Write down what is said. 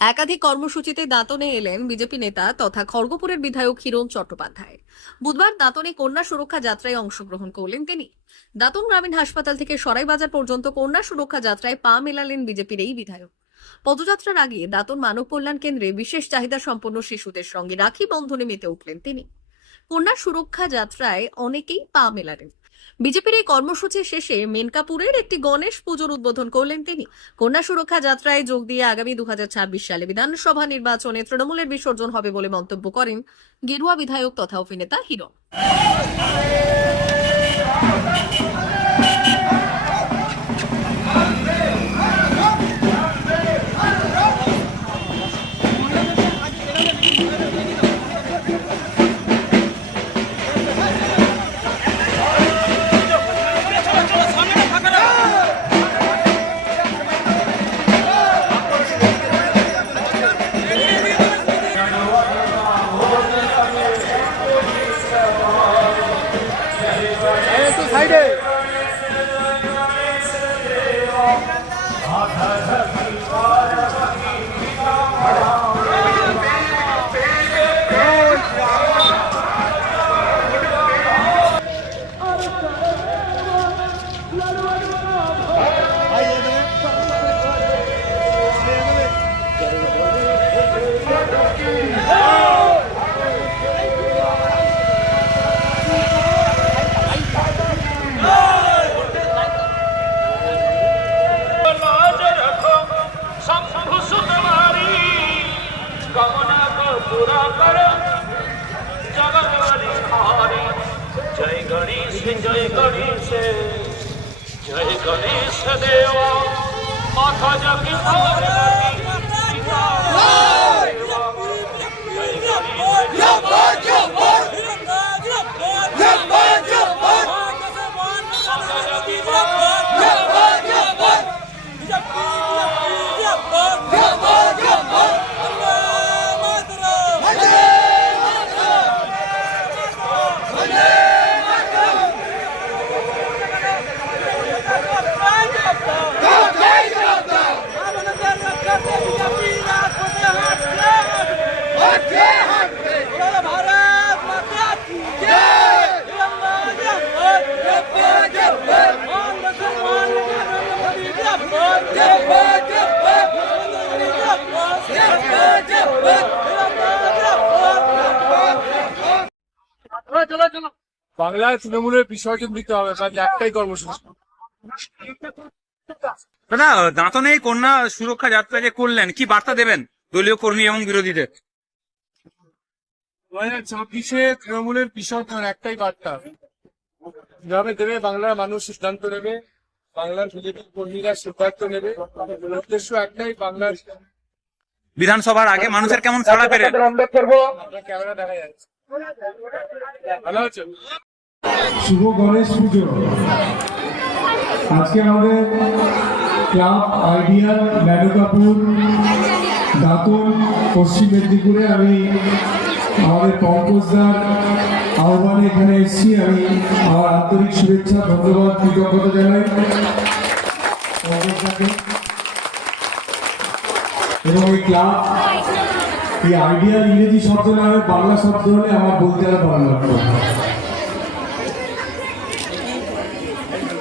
একাধিক কর্মসূচিতে দাঁতনে এলেন বিজেপি নেতা তথা খড়গপুরের বিধায়ক হিরণ চট্টোপাধ্যায়। বুধবার দাঁতনে কন্যা সুরক্ষা যাত্রায় অংশগ্রহণ করলেন তিনি। দাঁতন গ্রামীণ হাসপাতাল থেকে সরাইবাজার পর্যন্ত কন্যা সুরক্ষা যাত্রায় পা মেলালেন বিজেপির এই বিধায়ক। পদযাত্রার আগে দাঁতন মানব কল্যাণ কেন্দ্রে বিশেষ চাহিদা সম্পন্ন শিশুদের সঙ্গে রাখি বন্ধনে মেতে উঠলেন তিনি। কন্যা সুরক্ষা যাত্রায় অনেকেই পা মেলালেন। বিজেপির এই কর্মসূচি শেষে মেনকাপুরের একটি গণেশ পুজোর উদ্বোধন করলেন তিনি। কন্যা সুরক্ষা যাত্রায় যোগ দিয়ে আগামী দু হাজার ছাব্বিশ সালে বিধানসভা নির্বাচনে তৃণমূলের বিসর্জন হবে বলে মন্তব্য করেন গেরুয়া বিধায়ক তথা অভিনেতা হিরণ জয় গণেশে জয় গণেশ দেওয়া। মাথা যাকে বাংলায় তৃণমূলের বিসর্জন দিতে হবে কারণ একটাই কর্মসূচি। দাদা দাঁতনে কন্যা সুরক্ষা যাত্রা যে করলেন কি বার্তা দেবেন দলীয় কর্মী এবং বিরোধীদের? দু হাজার ছাব্বিশে তৃণমূলের বিসর্জন একটাই বার্তা। কীভাবে দেবে বাংলার মানুষ সিদ্ধান্ত নেবে বাংলার বিজেপি কর্মীরা সিদ্ধান্ত নেবে। উদ্দেশ্য একটাই বাংলার বিধানসভার আগে মানুষের কেমন সাড়া আপনার ক্যামেরা দেখা যাচ্ছে। ভালো আছে? শুভ গণেশ পুজো। আজকে আমাদের ক্লাব আইডিয়াল মেনকাপুর দাঁতন, পশ্চিম মেদিনীপুরে আমি আমাদের পঙ্কজদার আহ্বানে এখানে এসেছি। আমি আমার আন্তরিক শুভেচ্ছা, ধন্যবাদ, কৃতজ্ঞতা জানাই পঙ্কজদাকে। এবং এই ক্লাব, এই আইডিয়াল ইংরেজি শব্দ না বাংলা শব্দ হলে আমার বলতে আরও ভালো লাগতো